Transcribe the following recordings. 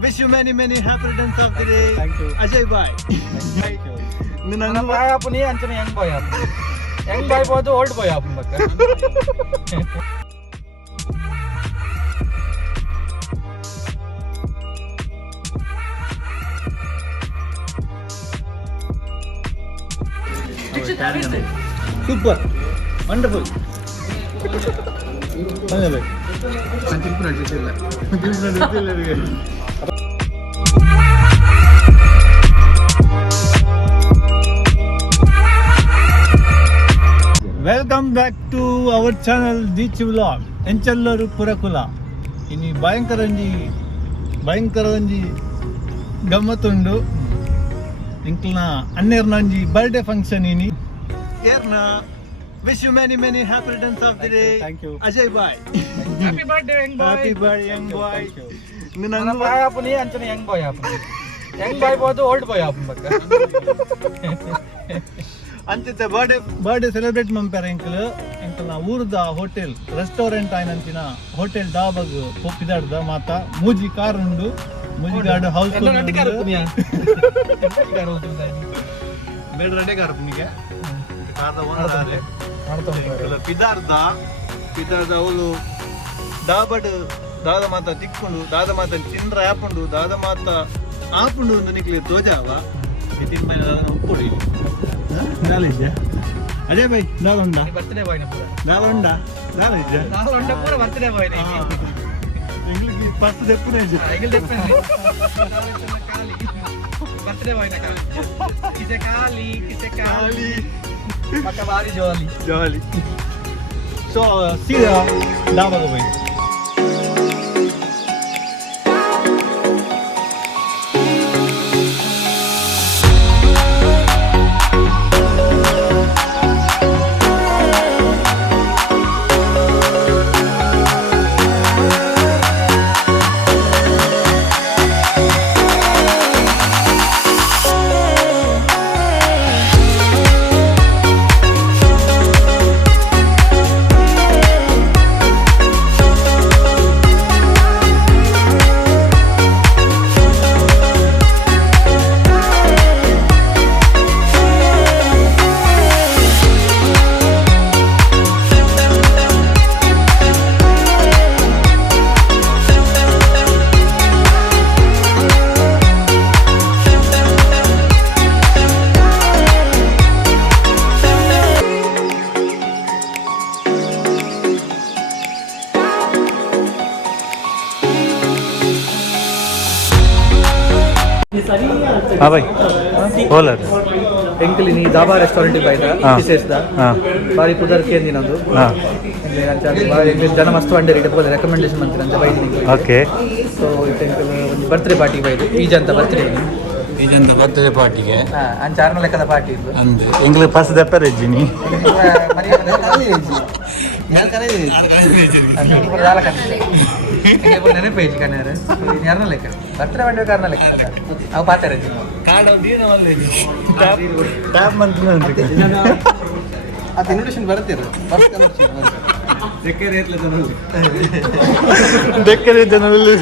Wish you many happy returns of the day. Thank you. Ajay bye. Thank you. Nana boy आपण हे अंचने young boy आपण young boy बहुत old boy आपण बघा Super. Wonderful. Anyway. Welcome back to our channel Beach Vlog. Enchalluru Purakula. Ini ಭಯಂಕರದಂಜಿ ಗಮ್ಮತ್ತುಂಡು ಇಂಕ್ಲನ ಅನ್ನೆರ್ನಂಜಿ birthday function ಇನಿ ಏರ್ನ wish you many happy returns of the day. Thank you. Ajay bye. Happy birthday young boy. Happy birthday young boy. नना boy आपण हे अंचने young boy आपण young boy बहुत ओल्ड बॉय आपण बघा ಅಂಚಿತ ಬರ್ಡೇ ಸೆಲೆಬ್ರೇಟ್ ಮಂಪೆರ ಎಂಕಲ್ನ ಊರುದ hotel restaurant ಆಯ್ನಂಚಿನ hotel ಡಾಬಗ್ ಪೊಪ್ಪಿದಾಡ್ದ ಮಾತ ಮೂಜಿ car ಉಂಡು ಮೂಜಿ ಗಾರ್ಡ್ ಹೌಸ್ ಬೇಡ ರೆಡೆ ಕಾರ್ ಪುನಿಗೆ ಕಾರ್ದ ಓನರ್ ಪಿದಾರ್ದ ಅವಳು ದಾದ ಮಾತ ತಿಕ್ಕೊಂಡು ದಾದ ಮಾತ ತಿಂದ್ರ ಆಪುಂಡು ದಾದ ಮಾತ ಆಪುಂಡು ಒಂದು ನಿಕ್ಲಿ ತೋಜಾವ ಇತಿನ್ ಮೇಲೆ ಒಪ್ಪುಡು ಅಜಯ್ ಬೈ ದಾಲೊಂಡ ಬರ್ತ್ಡೇ ಬಾಯ್ ನಪ್ಪ ದಾಲೊಂಡ ಪೂರ ಬರ್ತ್ಡೇ ಬಾಯ್ ಎಂಗ್ಲಿಗೆ ಪರ್ಸ್ ದೆಪ್ಪುನೆ ಐಗಲ್ ದೆಪ್ಪನೆ ಬರ್ತ್ಡೇ ಬಾಯ್ ನ ಕಾಲಿ ಪಕ್ಕ ಬಾರಿ ಜಾಲಿ ಸೊ ಸೀದಾ ಡಾಬಾಗೆ ಹೋಗಿ हाँ भाई बोला ಎಂಕಲಿನಿ ದಾಬಾ ರೆಸ್ಟೋರೆಂಟ್ ಬೈದ ವಿಶೇಷದ ಬಾರಿ ಕುದರ್ ಕೇಂದಿ ನಂದು ಬಾರಿ ಜನ ಮಸ್ತ್ ಅಂಡರ್ ಇಟ್ ಬೋದ ರೆಕಮೆಂಡೇಶನ್ ಮಂತ್ರ ಅಂತ ಬೈದಿ ಓಕೆ ಸೊ ಎಂಕಲ್ ಒಂದು ಬರ್ತ್ಡೇ ಪಾರ್ಟಿ ಬೈದು ಈಜಂತ ಬರ್ತ್ಡೇ ಪಾರ್ಟಿಗೆ ಅಂಚ ಆರ್ನ ಲೆಕ್ಕದ ಪಾರ್ಟಿ ಇದು ಅಂದ್ರೆ ಎಂಗ್ಲಿಗೆ ಪಾಸ್ ದಪ್ಪರ ಇಜ್ಜಿನಿ ನೆನಪೇಜ್ ಕಣ್ಣಾರೆ ಯಾರನ್ನ ಲೆಕ್ಕ ಬರ್ತ್ಡೇ ಮಾಡಿದ ಕಾರಣ ಲೆಕ್ಕ ಅವು ಪಾತಾರೆ ಅದು ಇನ್ವಿಟೇಷನ್ ಬರುತ್ತೀರ ಬೆಕ್ಕರೆ ಜನರಲ್ಲಿ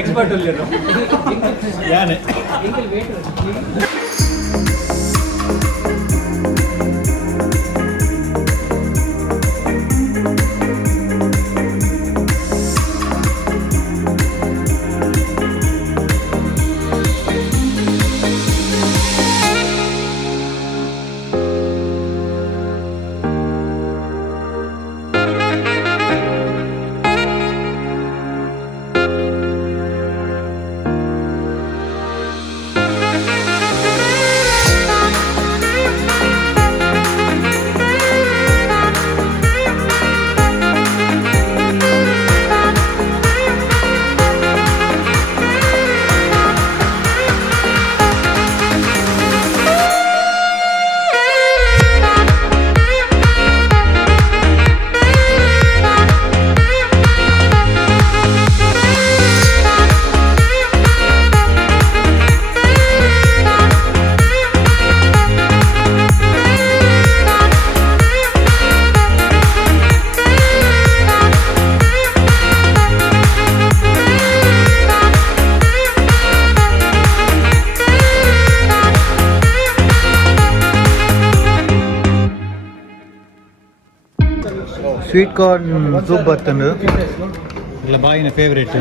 ಎಕ್ಸ್ಪರ್ಟ್ ಯಾನೆ ಸ್ವೀಟ್ ಕಾರ್ನ್ ಸೂಪ್ ಬರ್ತಂಡು ಇಲ್ಲ ಬಾಯಿನ ಫೇವ್ರೇಟ್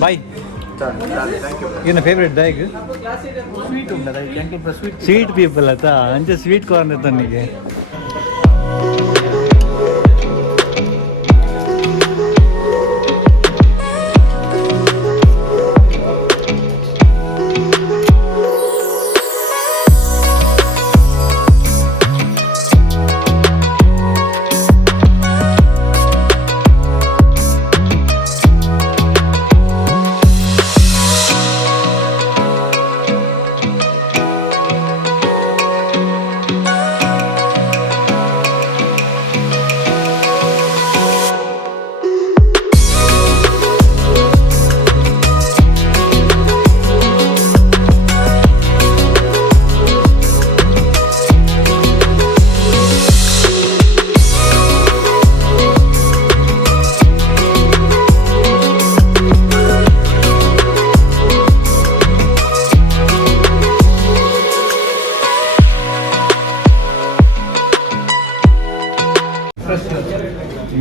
ಬಾಯ್ ಏನ ಫೇವ್ರೇಟ್ ದಾಯಿಗೆ ಸ್ವೀಟ್ ಉಂಟು ಸ್ವೀಟ್ ಪೀಪಲ್ ಆಯ್ತಾ ಅಂಚೆ ಸ್ವೀಟ್ ಕಾರ್ನ್ ತನ್ನಿಗೆ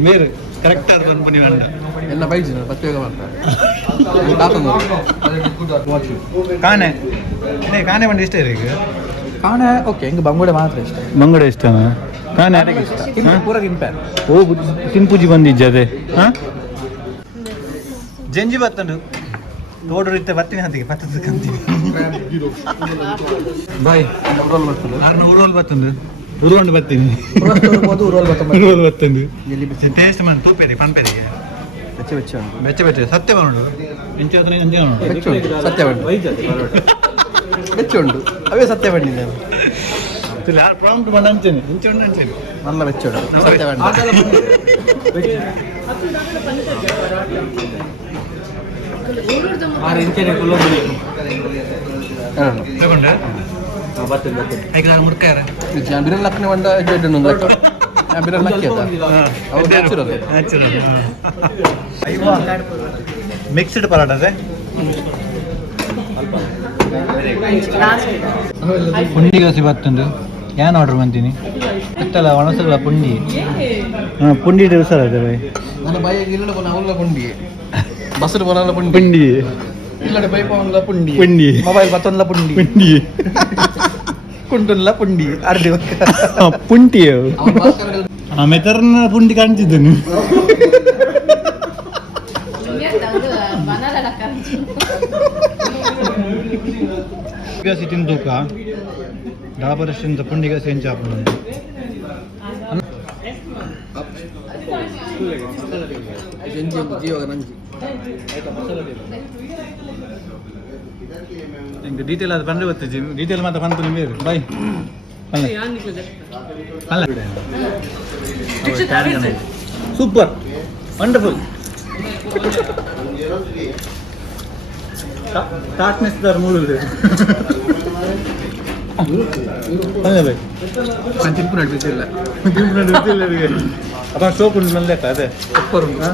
ಮೇರೆ ಕರೆಕ್ಟ್ ಆದ ಬಂದ್ಬನಿ ಬೇಡ ಎಲ್ಲ ಬೈಜಿನ ಪ್ರತ್ಯೇಕ ಮಾಡ್ತಾರೆ ಕಾಣೆ ಕಾಣೆ ಬಂದು ಇಷ್ಟ ಈಗ ಕಾಣೆ ಓಕೆ ಹೆಂಗೆ ಬಂಗುಡೆ ಮಾತ್ರ ಇಷ್ಟ ಮಂಗಡ ಇಷ್ಟನಾ ಕಾಣೆ ಯಾರಿಗೆ ಇಷ್ಟ ಪೂರ ತಿಂಪೇನೆ ಓ ತಿನ್ಪೂಜಿ ಬಂದಿಜ್ಜದೆ ಹಾಂ ಜಂಜಿ ಬತ್ತಂಡು ತೋಡು ಇತ್ತೆ ಬರ್ತೀನಿ ಅಂತಿಗೆ ಪತ್ತದ ಕಂತೀನಿ ಬಾಯ್ ನಾನು ಊರೋಲ್ ಬತ್ತಂಡು ಉರುವಂಡು ಬರ್ತೀನಿ ಊರೋಲ್ ಬತ್ತಂಡು ಟೇಸ್ಟ್ ಮಾಡಿ ತೂಪೇರಿ ಪನ್ಪೇರಿಗೆ ಬೆಚ್ಚ ಬೆಚ್ಚ ಸತ್ಯ ಬಂಡು ಎಂಚ ಅಂಚೆ ಸತ್ಯ ಬಂಡು ಬೆಚ್ಚ ಉಂಟು ಅವೇ ಸತ್ಯ ಬಂಡಿದೆ ಪ್ರಾಂಪ್ಟ್ ಬಂದು ಅಂಚೇನೆ ಇಂಚೆ ಉಂಡು ಅಂಚೇನೆ നല്ല വെച്ച സത്യ വേണ്ട ತಗೊಂಡೆ ಐದು ಮುರ್ಕಾರ ഞാൻ ബിരൽ ലക്കിന് വേണ്ട ഇടുന്നു ഞാൻ ബിരൽ ലക്കിയതാ ಮಿಕ್ಸ್ಡ್ ಪರಾಟ ಅದೇ ಪುಂಡಿ ಗಸಿ ಬತ್ತಂದು ಏನು ಆರ್ಡರ್ ಬಂತೀನಿ ಇತ್ತಲ್ಲ ಒಣಸಗಳ ಪುಂಡಿ ಹಾಂ ಪುಂಡಿ ಸರ್ ಅದೇ ಬೈ ನನ್ನ ಬೈಗೆ ಇಲ್ಲ ಅವಳ ಪುಂಡಿ ಬಸ್ಸಲ್ಲಿ ಬರಲ್ಲ ಪುಂಡಿ ಪುಂಡಿ ಇಲ್ಲ ಬೈ ಪವನ್ಲ ಪುಂಡಿ ಪುಂಡಿ ಮೊಬೈಲ್ ಬತ್ತೊಂದ್ಲ ಪುಂಡಿ ಪುಂಡಿ ಕುಂಟುನ್ಲ ಪುಂಡಿ ಅರ್ಡಿ ಪುಂಟಿ ಮೆತರ್ನ ಪುಂಡಿ ಕಾಣ್ತಿದ್ದನು ಗಸಿ ತಿಂದೂಕ ಡಾಬಾ ರೆಸ್ಟೋರೆಂಟ್ ಪುಂಡಿ ಗಸಿ ಹೆಂಚ ಇಂಕ ಡೀಟೇಲ್ ಅದು ಬಂದ್ರೆ ಗೊತ್ತಿಜ್ಜಿ ಡೀಟೇಲ್ ಮಾತ್ರ ಬಂತು ನಿಮಗೆ ಬಾಯ್ ಸೂಪರ್ ವಂಡರ್ಫುಲ್ ಟಾಟ್ನೆಸ್ ದಾರ ಮೂರು ತಿಂಪು ನಡಿಸಿಲ್ಲ ಅಪ್ಪ ಸೋಪ್ ಉಂಟು ಮೇಲೆ ಅದೇ ಸೂಪರ್ ಉಂಟು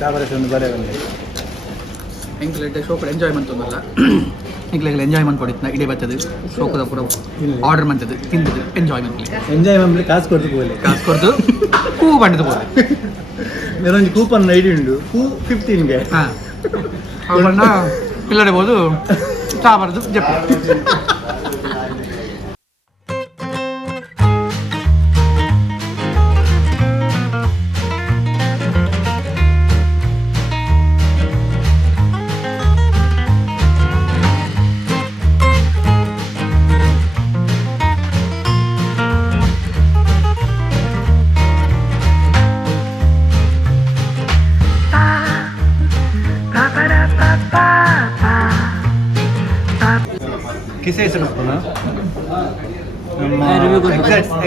ಡಾಬಾ ರೆಸ್ಟೋರೆಂಟ್ ಬರೇ ಬಂದೆ ಎಂಕ್ಲೆಟ್ ಶೋಕದ ಎಂಜಾಯ್ಮೆಂಟ್ ಒಂದಲ್ಲ ಎಂಕ್ಲೆಗ್ಲ ಎಂಜಾಯ್ಮೆಂಟ್ ಕೊಡಿತ್ತು ಇಡೀ ಬರ್ತದೆ ಶೋಕದ ಪೂರ ಆರ್ಡರ್ ಮಾಡ್ತದೆ ತಿಂತದೆ ಎಂಜಾಯ್ಮೆಂಟ್ ಎಂಜಾಯ್ ಕಾಸು ಕೊಡ್ತು ಬೋಲೆ ಕಾಸು ಕೊಡ್ತು ಹೂ ಬಂಡದು ಬೋಲೆ ಮೇರೊಂದು ಕೂಪನ್ ಐಡಿ ಉಂಟು ಹೂ 15ಗೆ ಹಾಂ ಅವ್ರು ಬಣ್ಣ ಪಿಲ್ಲಡಬಹುದು ಸಾಬಾರ್ದು ಜಪ್ಪ किसे ಹೆಸರು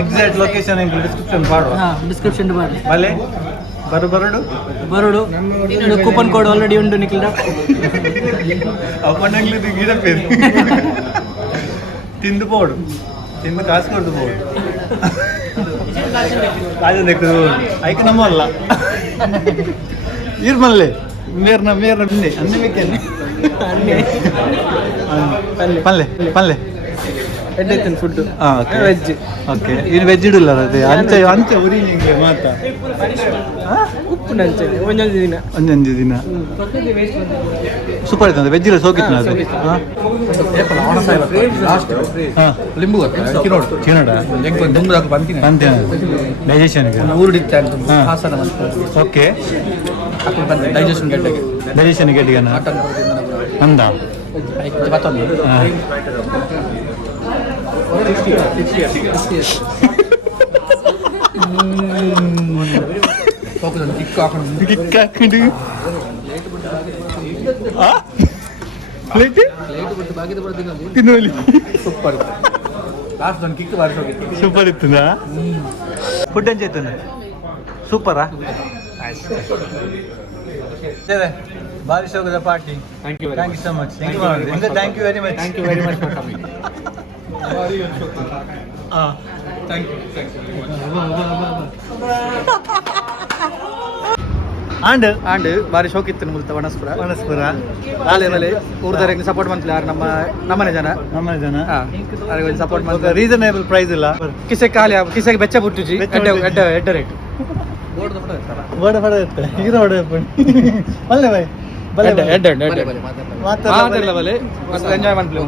ಎಕ್ಸಾಕ್ಟ್ ಲೊಕೇಶನ್ ಡಿಸ್ಕ್ರಿಪ್ಷನ್ ಪಾಡು ಡಿಸ್ಕ್ರಿಪ್ಷನ್ ಬಲೆ ಬರಡು ಬರೋಡು ಕೂಪನ್ ಕೋಡ್ ಆಲ್ರೆಡಿ ಉಂಟು ನಿಖಿಲ್ ಅಪ್ಪಣ್ಣಂಗ್ಲಿ ಗಿಡ ಪೇರು ತಿಂದು ಪೋಡು ತಿಂದು ಕಾಸು ಕೊಡ್ದು ಪೋಡು ರಾಜ ನೆಕ್ಕದು ಐಕ ನಮ್ಮಲ್ಲ ಇರ್ಮಲ್ಲೆ ಮೇರ್ನ ಬಿಂದೆ ಅನ್ನಬೇಕೇನೆ ಪಲ್ಲೆ ಎಡ್ಡೆ ಫುಡ್ ಓಕೆ ವೆಜ್ ಓಕೆ ಇನ್ನು ವೆಜ್ ಇಡಲ್ಲ ಅದೇ ಅಂಚೆ ಅಂಚೆ ಉರಿ ನಿಂಗೆ ಮಾತಾ ಉಪ್ಪು ನಂಚೆ ಒಂದೊಂದು ದಿನ ಒಂದೊಂದು ದಿನ ಸೂಪರ್ ಆಯ್ತು ವೆಜ್ ಇಲ್ಲ ಸೋಕಿತ್ತು ಅದು ಲಿಂಬು ಚೀನೋಡ ಡೈಜೆಷನ್ಗೆ ಹಾಸನ ಓಕೆ ಡೈಜೆಷನ್ ಗೆಡ್ಡೆಗೆ ಡೈಜೆಷನ್ ಗೆಡ್ಡಿಗೆ ಅಂದ ಮತ್ತೊಂದು ಕಿಕ್ ಹಾಕೊಂಡು ಕಿಕ್ ಹಾಕೊಂಡು ಪ್ಲೇಟ್ ತಿನ್ನೋಲಿ ಸೂಪರ್ ಲಾಸ್ಟ್ ಒಂದು ಕಿಕ್ ಬಾರಿಸೋಗಿತ್ತು ಸೂಪರ್ ಇತ್ತು ಫುಡ್ ಎಂಜಾಯ್ತು ಸೂಪರಾ ಭಾರಿ ಶೋಕದ party thank you so much thank you very much thank you very much for coming and ಬಾರಿ ಶೋಕಿತ್ತು ಮುಲ್ತ ವನಸ್ಪುರ ಮನಸ್ಪುರ ಆಮೇಲೆ ಊರ್ದಾರಿಗೆ ಸಪೋರ್ಟ್ ಮಾಡ್ತಿಲ್ಲ ಯಾರು ನಮ್ಮನೆ ಜನ ಸಪೋರ್ಟ್ ಮಾಡ್ತಾರೆ ರೀಸನೇಬಲ್ ಪ್ರೈಸ್ ಇಲ್ಲ ಕಿಸೆ ಖಾಲಿ ಕಿಸೆಗೆ ಬೆಚ್ಚ ಬಿಟ್ಟುಜಿ ಎಡ್ಡ ರೇಟ್ ಬೋರ್ಡ್ ಹೊಡೆ ಇರುತ್ತೆ ಈಗ ಹೊಡೆ ಬಲ್ಲೆ ಬಾಯ್ ಮಾತಾಡಲ್ಲ ಬಲೆ ಎಂಜಾಯ್ ಮಾಡ್ಲಿ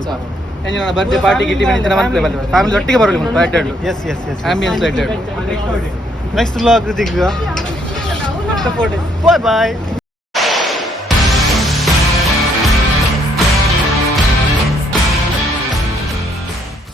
ಎಂಜಾಯ್ ಬರ್ತ್ಡೇ ಪಾರ್ಟಿ ಗಿಟ್ಟಿ ಮಂತ್ಲಿ ಫ್ಯಾಮಿಲಿ ಒಟ್ಟಿಗೆ ಬರಲಿ ಎಡ್ಡೆಡ್ಲು ಎಸ್ ಎಸ್ ಎಸ್ ಆಂಬಿಯನ್ಸ್ ಎಡ್ಡೆಡ್ ನೆಕ್ಸ್ಟ್ ವ್ಲಾಗ್ ಬಾಯ್ ಬಾಯ್